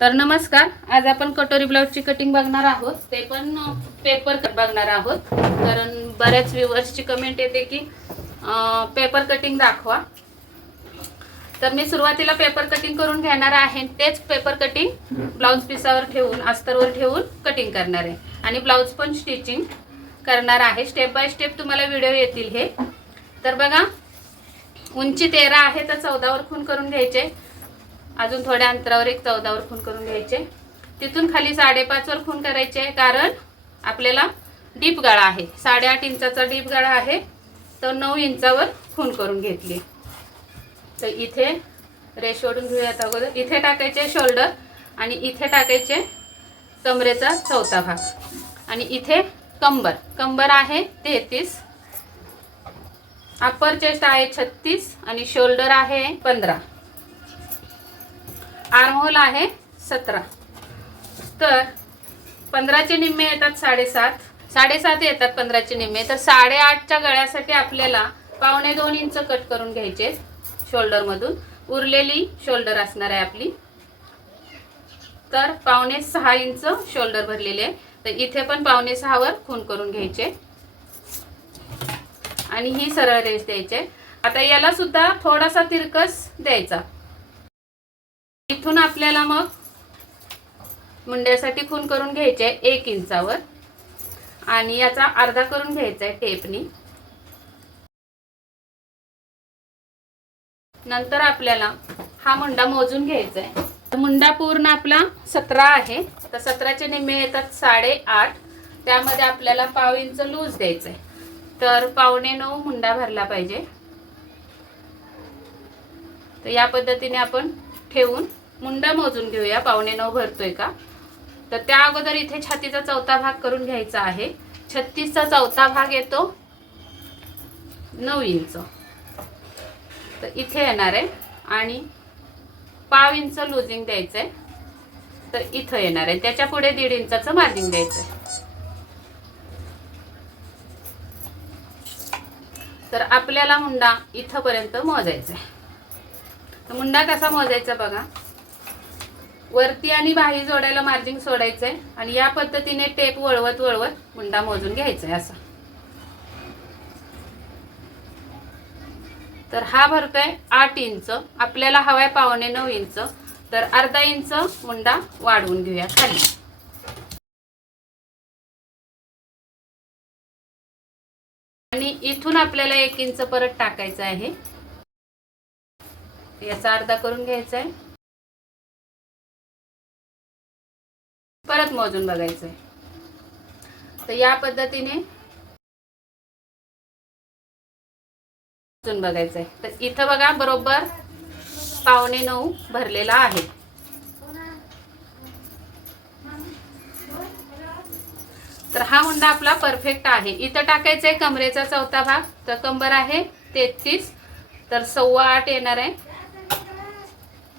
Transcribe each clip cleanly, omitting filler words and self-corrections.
तर नमस्कार, आज आपण कटोरी ब्लाउजची कटिंग बघणार आहोत, ते पण पेपर कट बघणार आहोत. कारण बऱ्याच व्ह्यूअर्सची कमेंट येते की पेपर कटिंग दाखवा. तर मी सुरुवातीला पेपर कटिंग करून घेणार आहे. तेच पेपर कटिंग ब्लाउज पिसावर ठेवून अस्तरवर ठेवून कटिंग करणार आहे आणि ब्लाउज पण स्टिचिंग करणार आहे. स्टेप बाय स्टेप तुम्हाला व्हिडिओ येतील हे. तर बघा, उंची 13 आहे तर 14 वर खून करून घ्यायचे. अजून थोड्या अंतरावर एक 14 वर खून करून घ्यायचे. तिथून खाली 5.5 वर खून करायचे, कारण आपल्याला डीप गळा आहे. 8.5 इंचाचा डीप गळा आहे, तर 9 इंचावर खून करून घेतली. तर इथे रेष ओढून घेऊयात. अगोदर इथे टाकायचे शोल्डर आणि इथे टाकायचे कमरेचा चौथा भाग आणि इथे कंबर आहे 33, अप्पर चेस्ट आहे 36 आणि शोल्डर आहे 15, आर्महोल आहे 17. तर 15चे निम्मे येतात 7.5 येतात 15चे निम्मे. तर 8.5च्या गळ्यासाठी आपल्याला 1.25 इंच कट करून घ्यायचे शोल्डर मधून. उरलेली शोल्डर असणार आहे आपली. तर 5.25 इंच शोल्डर भरलेले आहे. तर इथे पण 5.25 वर खून करून घ्यायचे आणि ही सरळ रेष द्यायचे. आता याला सुद्धा थोडासा तिरकस द्यायचा. इथून आपल्याला मग मुंड्यासाठी खून करून घ्यायचे 1 इंचावर आणि याचा अर्धा करून घ्यायचा आहे टेपनी. नंतर आपल्याला हा मुंडा मोजून घ्यायचा आहे. मुंडा पूर्ण आपला 17 आहे, तर 17चे निम्मे येतात 8.5. त्यामध्ये आपल्याला 1/2 इंच लूज द्यायचं आहे. तर 8.25 मुंडा भरला पाहिजे. तर या पद्धतीने आपण ठेवून मुंडा मोजून घेऊया 8.25 भरतोय का. तर त्या अगोदर इथे छातीचा चौथा भाग करून घ्यायचा आहे. 36चा चौथा भाग येतो 9 इंच. तर इथे येणार आहे आणि 1/2 इंच लूजिंग द्यायचं आहे. तर इथं येणार आहे. त्याच्या पुढे 1.5 इंचाचं मार्जिन द्यायचं आहे. तर आपल्याला मुंडा इथपर्यंत मोजायचा आहे. तर मुंडा कसा मोजायचा बघा. वरती आणि बाही जोडायला मार्जिन सोडायचं आहे आणि या पद्धतीने टेप वळवत वळवत मुंडा मोजून घ्यायचा आहे असा. तर हा भरतोय 8 इंच, आपल्याला हवाय 8.25 इंच. तर अर्धा इंच मुंडा वाढवून घेऊया खाली. आणि इथून आपल्याला 1 इंच परत टाकायचं आहे. याचा अर्धा करून घ्यायचा आहे. परत मोजून बघायचं आहे. तर या पद्धतीने मोजून बघायचं आहे. तर इथं बघा बरोबर 8.25 भरलेला आहे. तर हा मुंडा आपला परफेक्ट आहे. इथं टाकायचं आहे कमरेचा चौथा भाग. तर कंबर आहे 33, तर 8.25 येणार आहे.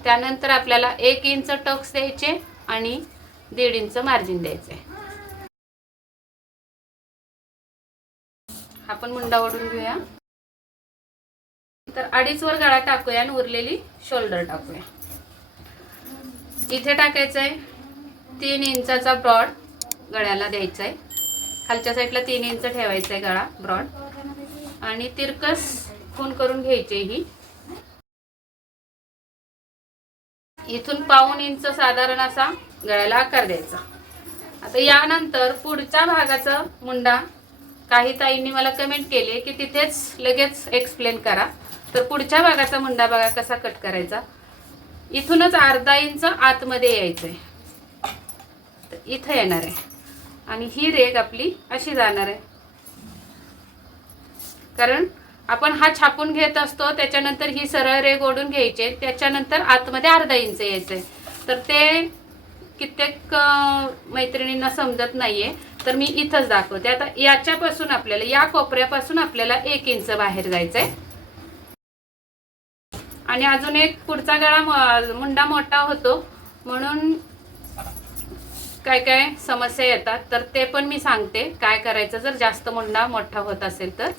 त्यानंतर आपल्याला 1 इंच टक्स द्यायचे आणि 1.5 इंच मार्जिन द्यायचे. आपण मुंडा ओढून घेऊया. तर 2.5 वर गळा टाकूया आणि उरलेली शोल्डर टाकूया. इथे टाकायचं आहे 3 इंचाचा ब्रॉड गळ्याला द्यायचा आहे. खालच्या साईडला 3 इंच ठेवायचा आहे गळा ब्रॉड आणि तिरकस खून करून घ्यायचे. ही इथून 1/2 इंच साधारण असा गळ्याला आकार द्यायचा. आता यानंतर पुढच्या भागाचा मुंडा काही ताईंनी मला कमेंट केले की तिथेच लगेच एक्सप्लेन करा. तर पुढच्या भागाचा मुंडा बघा कसा कट करायचा. इथूनच अर्धा इंच आतमध्ये यायचंय. तर इथं येणार आहे आणि ही रेघ आपली अशी जाणार आहे. कारण आपण हा छापून घेत असतो, त्याच्यानंतर ही सरळ रेघ ओढून घ्यायची, त्याच्यानंतर आतमध्ये अर्धा इंच यायचंय. तर ते कित्येक मैत्रिणींना समजत नाहीये, तर मी इथंच दाखवते. आता याच्यापासून आपल्याला या कोपऱ्यापासून आपल्याला 1 इंच बाहेर जायचंय आणि अजून एक पुढचा गळा मुंडा मोठा होतो म्हणून काय काय समस्या येतात. तर ते पण मी सांगते काय करायचं जर जास्त मुंडा मोठा होत असेल तर.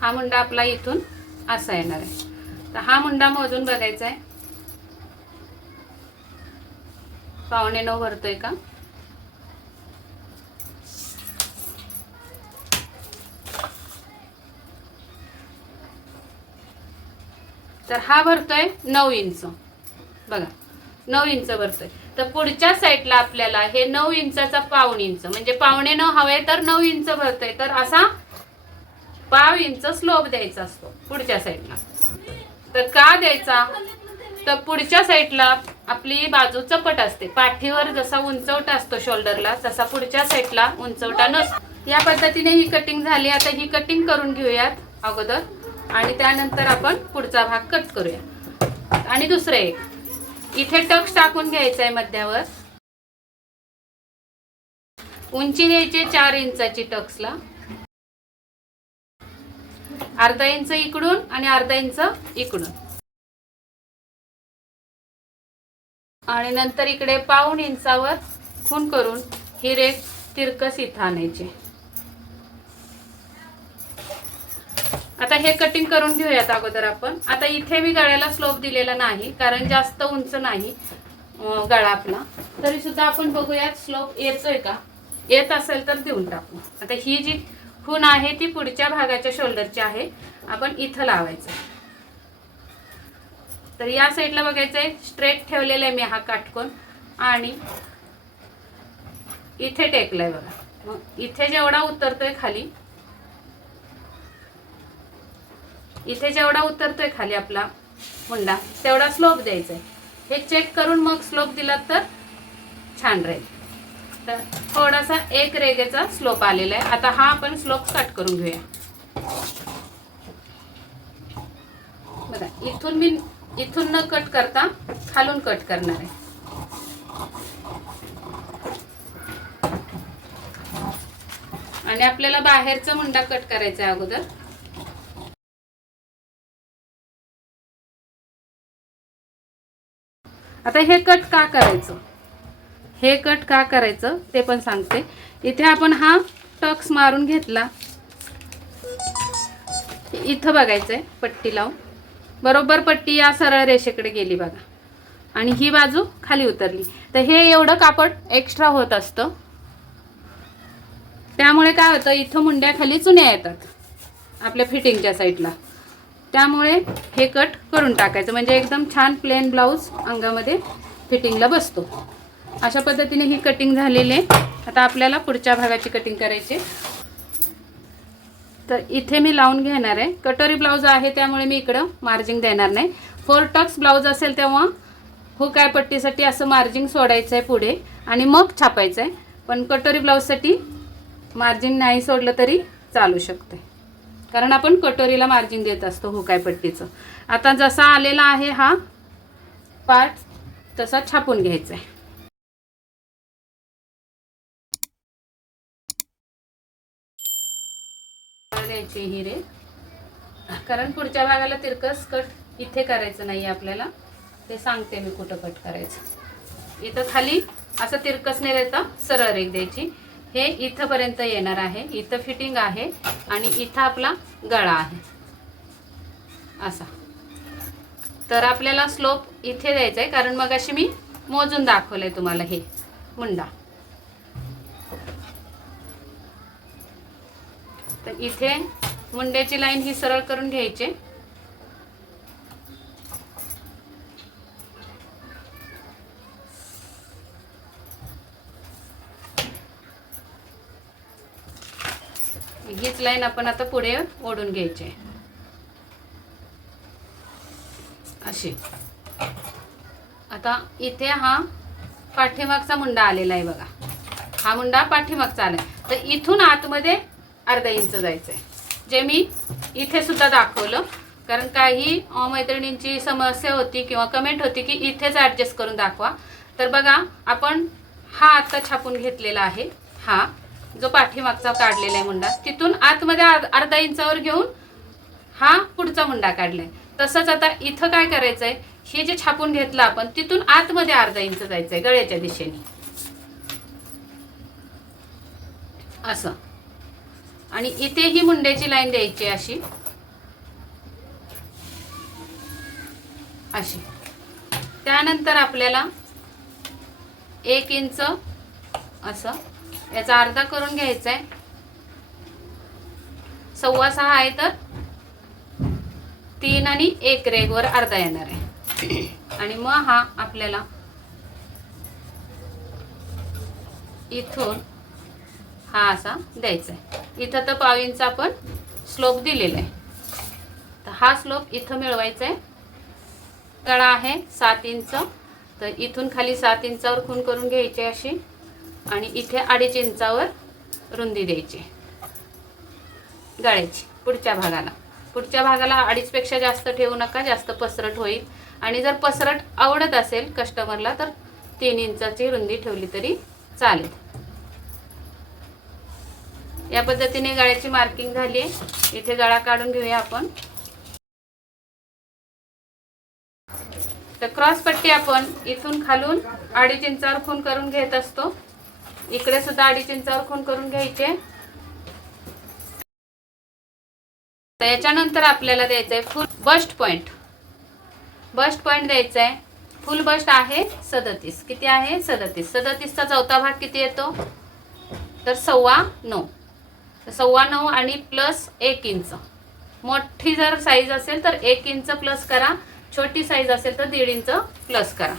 हा मुंडा आपला इथून असा येणार आहे. तर हा मुंडा मोजून बघायचा आहे, 8.25 भरतोय का. तर हा भरतोय 9 इंच. बघा 9 इंच भरतोय. तर पुढच्या साईडला आपल्याला हे 9 इंचाचा 1.25 इंच म्हणजे 9.25 हवे तर 9 इंच भरतोय. तर असा 1/2 इंच स्लोप द्यायचा असतो पुढच्या साईडला. तर का द्यायचा, तर पुढच्या साईडला आपली बाजू चपट असते. पाठीवर जसा उंचवटा असतो शोल्डरला, तसा पुढच्या साईडला उंचवटा नसतो. या पद्धतीने ही कटिंग झाली. आता ही कटिंग करून घेऊयात अगोदर आणि त्यानंतर आपण पुढचा भाग कट करूया. आणि दुसरं एक, इथे टक्स टाकून घ्यायचा आहे मध्यावर. उंची द्यायची 4 इंचाची टक्सला. अर्धा इंच इकडून आणि अर्धा इंच इकडून. आणि नंतर इकडे 1/2 इंचावर खून करून ही रेघ तिरकस इथं आणायची. आता हे कटिंग करून घेऊयात अगोदर आपण. आता इथे मी गळ्याला स्लोप दिलेला नाही कारण जास्त उंच नाही गळा आपला. तरी सुद्धा आपण बघूयात स्लोप येतोय का. येत असेल तर देऊन टाकू. आता ही जी खून आहे ती पुढच्या भागाच्या शोल्डरची आहे. आपण इथं लावायचं. तर या साईडला बघायचंय, स्ट्रेट ठेवलेला आहे मी हा काटकोन आणि इथे टेकलाय बघा. मग इथे जेवढा उतरतोय खाली, इथे जेवढा उतरतोय खाली आपला मुंडा तेवढा स्लोप द्यायचा आहे. हे चेक करून मग स्लोप दिला तर छान राहील. तर थोडासा एक रेघेचा स्लोप आलेला आहे. आता हा आपण स्लोप कट करून घेऊया. बघा इथून न कट करता खालून कट करणार आहे. आणि आपल्याला बाहेरचा मुंडा कट करायचा आहे अगोदर. आता हे कट का करायचं, हे कट का करायचं ते पण सांगते. इथे आपण हा टक्स मारून घेतला. इथं बघायचंय पट्टी लावून बरोबर पट्टी या सरळ रेषेकडे गेली बघा. आणि ही बाजू खाली उतरली. तर हे एवढं कापड एक्स्ट्रा होत असतं. त्यामुळे काय होतं, इथं मुंड्याखाली चुन्या येतात आपल्या फिटिंगच्या साईडला. त्यामुळे हे कट करून टाकायचं म्हणजे एकदम छान प्लेन ब्लाऊज अंगामध्ये फिटिंगला बसतो. अशा पद्धतीने ही कटिंग झालेली आहे. आता आपल्याला पुढच्या भागाची कटिंग करायची. तर इथे मी लावून घेणार आहे. कटोरी ब्लाऊज आहे त्यामुळे मी इकडं मार्जिंग देणार नाही. 4 टक्स ब्लाऊज असेल तेव्हा हुक आय पट्टीसाठी असं मार्जिंग सोडायचं आहे पुढे आणि मग छापायचं आहे. पण कटोरी ब्लाऊजसाठी मार्जिन नाही सोडलं तरी चालू शकते कारण आपण कटोरीला मार्जिन देत असतो हुक आय पट्टीचं. आता जसा आलेला आहे हा पार्ट तसा छापून घ्यायचा आहे. द्यायची ही रे कारण पुढच्या भागाला तिरकस कट इथे करायचं नाही आपल्याला. ते सांगते मी कुठं कट करायचं. इथं खाली असं तिरकस नाही देता सरळ रेघ द्यायची. हे इथंपर्यंत येणार आहे. इथं फिटिंग आहे आणि इथं आपला गळा आहे असा. तर आपल्याला स्लोप इथे द्यायचा आहे कारण मग अशी मी मोजून दाखवलंय तुम्हाला हे मुंडा. तर इथे मुंड्याची लाईन ही सरळ करून घ्यायची. हीच लाईन आपण आता पुढे ओढून घ्यायची अशी. आता इथे हा पाठीमागचा मुंडा आलेला आहे बघा. हा मुंडा पाठीमागचा आलाय. तर इथून आतमध्ये अर्धा इंच जायचं आहे जे मी इथे सुद्धा दाखवलं. कारण काही मैत्रिणींची समस्या होती किंवा कमेंट होती की इथेच ॲडजस्ट करून दाखवा. तर बघा आपण हा आता छापून घेतलेला आहे. हा जो पाठीमागचा काढलेला आहे मुंडा तिथून आतमध्ये अर्धा इंचावर घेऊन हा पुढचा मुंडा काढलाय. तसंच आता इथं काय करायचंय, हे जे छापून घेतलं आपण तिथून आतमध्ये अर्धा इंच जायचंय गळ्याच्या दिशेने असं. आणि इथे ही मुंड्याची लाईन द्यायची अशी. अशी. त्यानंतर आपल्याला 1 इंच असं याचा अर्धा करून घ्यायचा आहे. 6.25 आहे तर 3 आणि 1 रेगवर अर्धा येणार आहे. आणि मग हा आपल्याला इथून हा असा द्यायचा आहे. इथं तर 1.5 इंच आपण स्लोप दिलेला आहे, तर हा स्लोप इथं मिळवायचा आहे. गळा आहे 7 इंच, तर इथून खाली 7 इंचावर खूण करून घ्यायची अशी, आणि इथे 2.5 इंचावर रुंदी द्यायची गळ्याची. पुढच्या भागाला 2.5 पेक्षा जास्त ठेवू नका, जास्त पसरट होईल. आणि जर पसरट आवडत असेल कस्टमरला तर 3 इंचाची रुंदी ठेवली तरी चालेल. या पद्धतीने गळ्याची मार्किंग झाली आहे. इथे गळा काढून घेऊया आपण. तर क्रॉस पट्टी आपण इथून खालून 2.5 इंचावर खूण करून घेत असतो. इकडे सुद्धा 2.5 इंचावर खूण करून घ्यायचे. तर याच्यानंतर आपल्याला द्यायचं आहे फुल बस्ट पॉइंट. बस्ट पॉइंट द्यायचा आहे. फुल बस्ट आहे 37. किती आहे? 37. 37चा चौथा भाग किती येतो? तर 9.25. 9.25 आणि प्लस 1 इंच. मोठी जर साईज असेल तर 1 इंच प्लस करा, छोटी साईज असेल तर 1.5 इंच प्लस करा.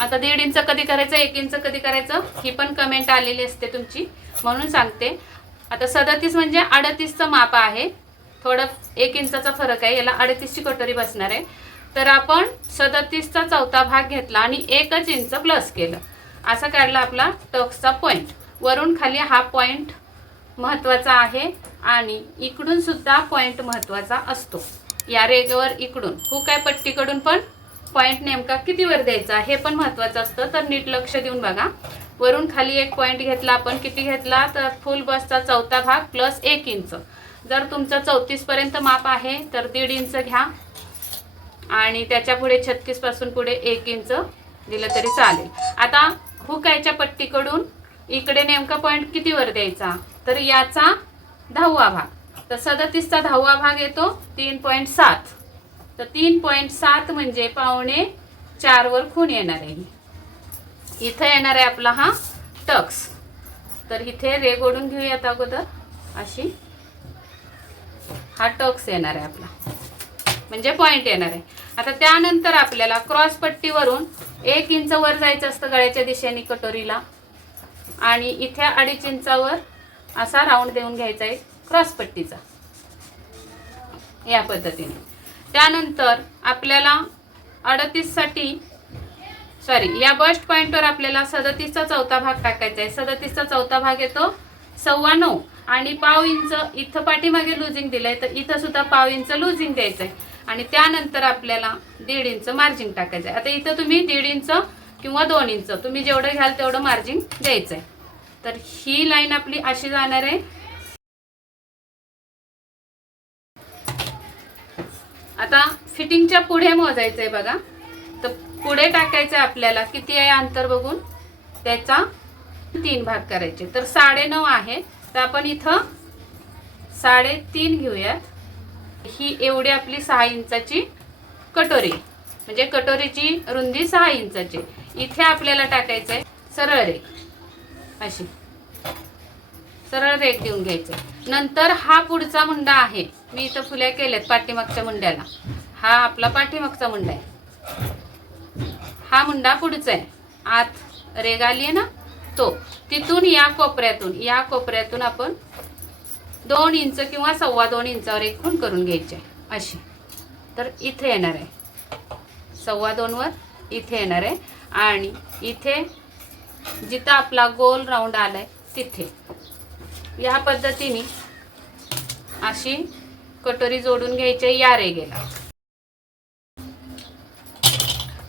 आता 1.5 इंच कधी करायचं, 1 इंच कधी करायचं, ही पण कमेंट आलेली असते तुमची, म्हणून सांगते. आता 37 म्हणजे 38चं माप आहे. थोडं 1 इंचाचा फरक आहे. याला 38ची कटोरी बसणार आहे. तर आपण 37चा चौथा भाग घेतला आणि 1 इंच प्लस केलं. असा काढला आपला टक्सचा पॉइंट. वरून खाली हा पॉइंट महत्त्वाचा आहे आणि इकडून सुद्धा पॉइंट महत्त्वाचा असतो. या रेगेवर इकडून हुक आहे पट्टीकडून पण पॉइंट नेमका किती वर द्यायचा हे पण महत्त्वाचं असतं. तर नीट लक्ष देऊन बघा. वरून खाली एक पॉइंट घेतला आपण. किती घेतला? तर फुल बसचा चौथा भाग प्लस 1 इंच. जर तुमचं 34 पर्यंत माप आहे तर 1.5 इंच घ्या आणि त्याच्या पुढे 36 पासून पुढे 1 इंच दिलं तरी चालेल. आता हुकायच्या पट्टीकडून इकडे नेमका पॉइंट किती वर द्यायचा? तर याचा 10वा भाग. तर 37चा 10वा भाग येतो 3.7. तर 3.7 म्हणजे 3.25 वर खूण येणार आहे. इथं येणार आहे आपला हा टक्स. तर इथे रेग ओढून घेऊयात अगोदर अशी. हा टक्स येणार आहे आपला, म्हणजे पॉइंट येणार आहे. आता त्यानंतर आपल्याला क्रॉस पट्टीवरून 1 इंच वर जायचं असतं गळ्याच्या दिशेने कटोरीला, आणि इथे 2.5 इंचावर असा राऊंड देऊन घ्यायचा आहे क्रॉस पट्टीचा या पद्धतीने. त्यानंतर आपल्याला 38 साठी या बस्ट पॉइंटवर आपल्याला 37चा चौथा भाग टाकायचा आहे. 37चा चौथा भाग येतो 9.25 आणि 0.5 इंच इथं पाठीमागे लुजिंग दिलंय, तर इथं सुद्धा 0.5 इंच लुजिंग द्यायचं आहे. आणि त्यानंतर आपल्याला 1.5 इंच मार्जिन टाकायचं आहे. आता इथं तुम्ही 1.5 इंच किंवा 2 इंच तुम्ही जेवढं घ्याल तेवढं मार्जिन द्यायचं आहे. तर ही लाईन आपली अशी जाणार आहे. आता फिटिंगच्या पुढे मोजायचं आहे बघा. तर पुढे टाकायचं आहे आपल्याला. किती आहे अंतर बघून त्याचा 3 भाग करायचे. तर 9.5 आहे, तर आपण इथं 3.5 घेऊयात. ही एवढी आपली 6 इंचाची कटोरी, म्हणजे कटोरीची रुंदी 6 इंचाची. इथे आपल्याला टाकायचं आहे सरळ रेघ, अशी सरळ रेघ देऊन घ्यायचं. नंतर हा पुढचा मुंडा आहे. मी इथं फुल्या केल्यात पाठीमागच्या मुंड्याला. हा आपला पाठीमागचा मुंडा आहे. हा मुंडा पुढचा आहे. आत रेघ आली आहे ना, तो तिथून या कोपऱ्यातून आपण 2 इंच किंवा 2.25 इंचावर एक खूण करून घ्यायची अशी. तर इथे येणार आहे 2.25 वर इथे येणार आहे. आणि इथे जिथं आपला गोल राऊंड आलाय तिथे या पद्धतीने अशी कटोरी जोडून घ्यायची या रेगेला.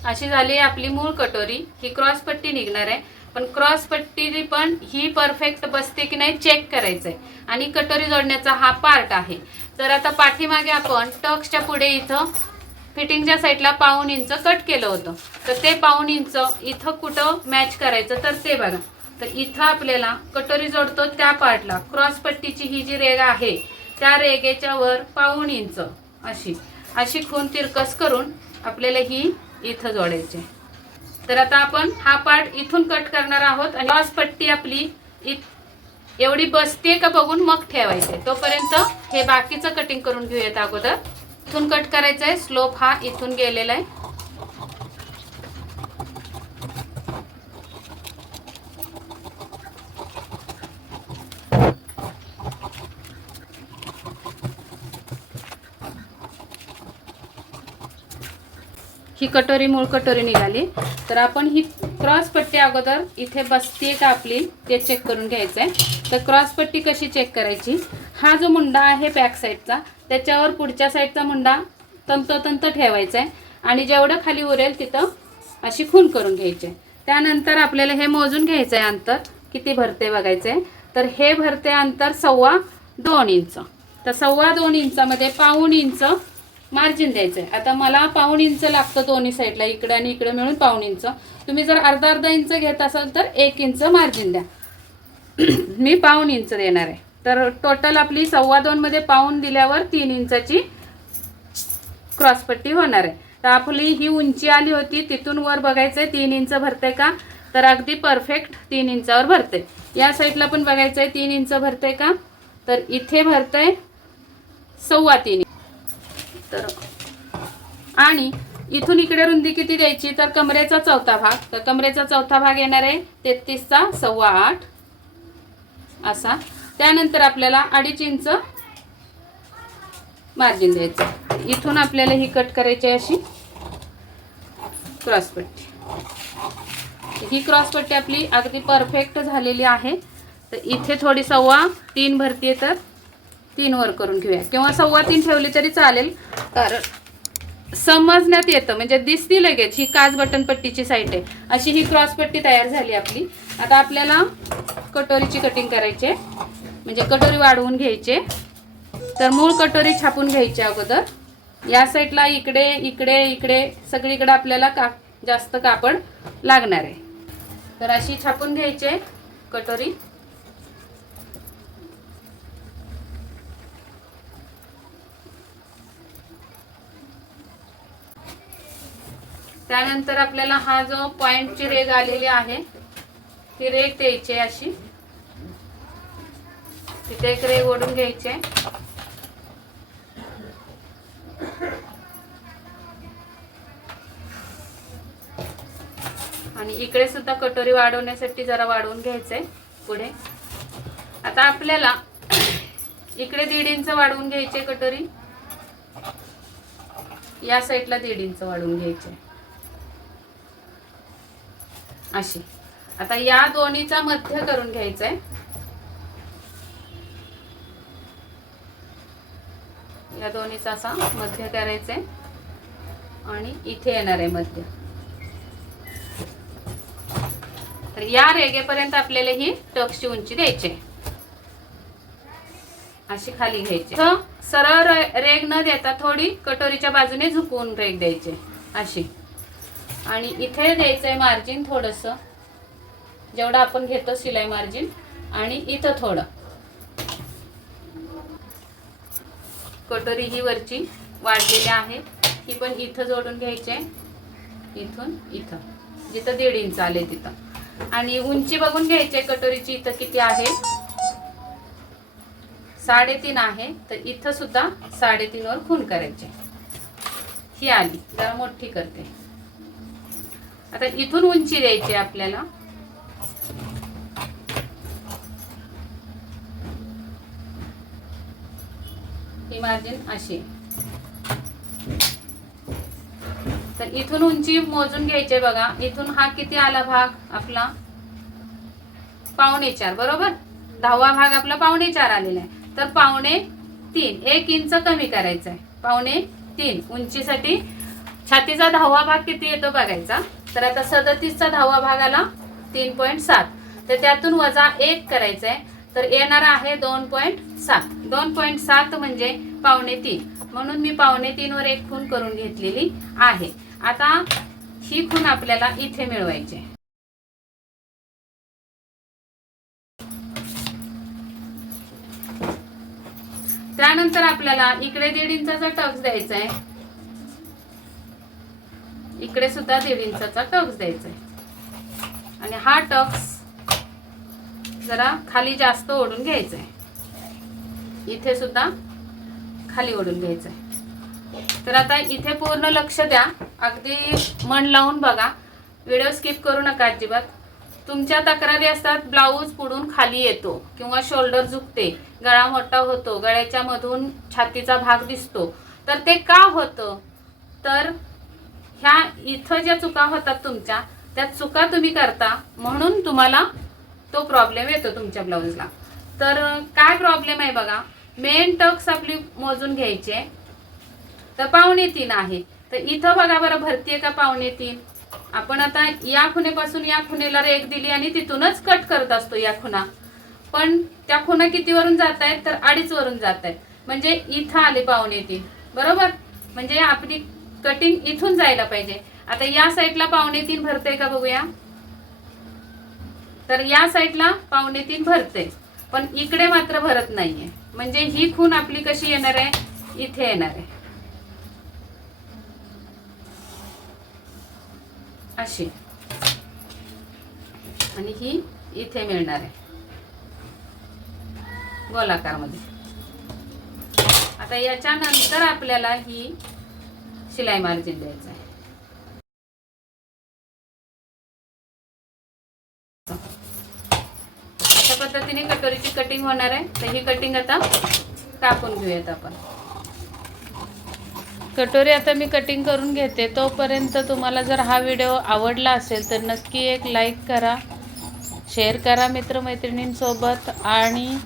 अशी झाली आपली मूळ कटोरी. ही क्रॉस पट्टी निघणार आहे, पण क्रॉस पट्टी पण ही परफेक्ट बसते की नाही चेक करायचं आहे. आणि कटोरी जोडण्याचा हा पार्ट आहे. तर आता पाठीमागे आपण टक्सच्या पुढे इथं फिटिंगच्या साईडला 0.5 इंच कट केलं होतं. तर ते 0.5 इंच इथं कुठं मॅच करायचं तर ते बघा. तर इथं आपल्याला कटोरी जोडतो त्या पार्टला क्रॉस पट्टीची ही जी रेग आहे त्या रेगेच्या वर 0.5 इंच अशी. अशी खून तिरकस करून आपल्याला ही इथं जोडायची. तर आता आपण हा पार्ट इथून कट करणार आहोत आणि क्रॉस पट्टी आपली एवढी बसते का बघून मग ठेवायचे. तोपर्यंत हे बाकीचं कटिंग करून घेऊयात. अगोदर इथून कट करायचं आहे. स्लोप हा इथून गेलेला आहे. ही कटोरी मूळ कटोरी निघाली. तर आपण ही क्रॉस पट्टी अगोदर इथे बसते का आपली ते चेक करून घ्यायचं आहे. तर क्रॉस पट्टी कशी चेक करायची, हा जो मुंडा आहे बॅक साईडचा त्याच्यावर पुढच्या साईडचा मुंडा तंतोतंत ठेवायचा आहे आणि जेवढं खाली उरेल तिथं अशी खून करून घ्यायची. त्यानंतर आपल्याला हे मोजून घ्यायचं आहे अंतर किती भरते बघायचं आहे. तर हे भरते अंतर 2.25 इंच. तर 2.25 इंचामध्ये 1.25 इंच मार्जिन द्यायचं आहे. आता मला 1.25 इंच लागतं दोन्ही साईडला, इकडे आणि इकडे मिळून 1.25 इंच. तुम्ही जर अर्धा इंच घेत असाल तर 1 इंच मार्जिन द्या. मी 1.25 इंच देणार आहे. तर टोटल आपली 2.25 मध्ये 1.25 दिल्यावर 3 इंचाची क्रॉसपट्टी होणार आहे. तर आपली ही उंची आली होती तिथून वर बघायचं आहे 3 इंच भरते का, तर अगदी परफेक्ट 3 इंचावर भरते. या साईडला पण बघायचं आहे 3 इंच भरते का, तर इथे भरतंय 3.25. तर आणि इथून इकडे रुंदी किती द्यायची, तर कमरेचा चौथा भाग. तर कमरेचा चौथा भाग येणार आहे 33चा 8.25 असा. त्यानंतर आपल्याला 2.5 इंच मार्जिन द्यायचं. इथून आपल्याला ही कट करायची अशी क्रॉसपट्टी. ही क्रॉसपट्टी आपली अगदी परफेक्ट झालेली आहे. तर इथे थोडी 3.25 भरतीये तर 3 वर करून घेऊया किंवा 3.25 ठेवली तरी चालेल, कारण समजण्यात येतं म्हणजे दिसती लगेच ही काच बटन पट्टीची साईड आहे. अशी ही क्रॉसपट्टी तयार झाली आपली. आता आपल्याला कटोरीची कटिंग करायची आहे, म्हणजे कटोरी वाढवून घ्यायची. तर मूळ कटोरी छापून घ्यायची अगोदर. या साईडला इकडे इकडे इकडे सगळीकडे आपल्याला जास्त कापड लागणार आहे. तर अशी छापून घ्यायची कटोरी. त्यानंतर आपल्याला हा जो पॉइंटची रेग आलेली आहे ती रेग द्यायची अशी. तिथे एक रेग ओढून घ्यायची आणि इकडे सुद्धा कटोरी वाढवण्यासाठी जरा वाढवून घ्यायचंय पुढे. आता आपल्याला इकडे 1.5 इंच वाढवून घ्यायचे कटोरी, या साईडला 1.5 इंच वाढवून घ्यायचे अशी. आता या दोन्हीचा मध्य करून घ्यायचा आहे. या दोन्हीचा असा मध्य करायचा आहे आणि इथे येणार आहे मध्य. तर या रेगेपर्यंत आपल्याला ही टक्सची उंची द्यायची आहे. अशी खाली घ्यायची. सरळ रेग न देता थोडी कटोरीच्या बाजूने झुकवून रेग द्यायची अशी. आणि इथे द्यायचंय मार्जिन थोडस, जेवढं आपण घेतो शिलाई मार्जिन, आणि इथं थोडं. कटोरी ही वरची वाढलेली आहे ही पण इथं जोडून घ्यायचे, इथून इथं जिथं 1.5 इंच आले तिथं. आणि उंची बघून घ्यायची कटोरीची. इथं किती आहे, 3.5 आहे. तर इथं सुद्धा 3.5 वर खून करायचे. ही आली, जरा मोठी करते. आता इथून उंची द्यायची आपल्याला. ही मार्जिन अशी. तर इथून उंची मोजून घ्यायचे बघा. इथून हा किती आला भाग आपला, 4.25 बरोबर. 10वा भाग आपला 4.25 आलेला आहे. तर 3.25 1 इंच कमी करायचा आहे. 3.25 उंचीसाठी. छातीचा 10वा भाग किती येतो बघायचा. तर आता 37चा 10वा भाग आला 3.7. तर त्यातून वजा 1 करायचा आहे. तर येणार आहे 2.7. 2.7 म्हणजे 3.25. म्हणून मी 3.25 वर एक खून करून घेतलेली आहे. आता ही खून आपल्याला इथे मिळवायची. त्यानंतर आपल्याला इकडे 1.5 इंचाचा टक्स द्यायचा आहे इकडे सुद्धा 1.5 इंचाचा टक्स द्यायचा आहे आणि हा टक्स जरा खाली जास्त ओढून घ्यायचा आहे, इथे सुद्धा खाली ओढून घ्यायचं आहे. तर आता इथे पूर्ण लक्ष द्या, अगदी मन लावून बघा, व्हिडिओ स्किप करू नका अजिबात. तुमच्या तक्रारी असतात ब्लाऊज पुढून खाली येतो किंवा शोल्डर झुकते, गळा मोठा होतो, गळ्याच्या मधून छातीचा भाग दिसतो. तर ते का होतं? तर ह्या इथं ज्या चुका होतात तुमच्या, त्या चुका तुम्ही करता म्हणून तुम्हाला तो प्रॉब्लेम येतो तुमच्या ब्लाऊजला. तर काय प्रॉब्लेम आहे बघा, मेन टक्स आपली मोजून घ्यायचे, तर 2.25 आहे. तर इथं बघा बरं भरतीये का 2.25. आपण आता या खुणेपासून या खुणेला रेघ दिली आणि तिथूनच कट करत असतो या खुणा, पण त्या खुणा कितीवरून जात आहेत तर 2.5 वरून जात आहेत, म्हणजे इथं आले 2.25 बरोबर. म्हणजे आपली कटिंग इथून जायला पाहिजे. आता या साईडला 2.25 भरते का बघूया. तर या साईडला 2.25 भरते, पण इकडे मात्र भरत नाहीये. म्हणजे ही खूण आपली कशी येणार आहे, इथे येणार आहे अशी, आणि ही इथे मिळणार आहे गोलाकार मध्ये. आता याच्यानंतर आपल्याला ही शिलाई मार्जिन द्यायचं आहे. अशा पद्धतीने कटोरीची कटिंग होणार आहे. तर ही कटिंग आता कापून घेऊयात आपण. कटोरी आता मी कटिंग करून घेते. तोपर्यंत तुम्हाला जर हा व्हिडिओ आवडला असेल तर नक्की एक लाईक करा, शेअर करा मित्रमैत्रिणींसोबत, आणि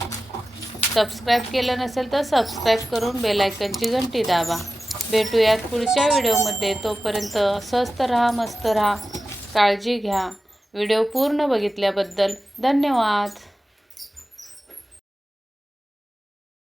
सबस्क्राईब केलं नसेल तर सबस्क्राईब करून बेल आयकॉनची घंटी दाबा. भेटूयात पुढच्या व्हिडिओमध्ये. तोपर्यंत स्वस्त राहा, मस्त राहा, काळजी घ्या. व्हिडिओ पूर्ण बघितल्याबद्दल धन्यवाद.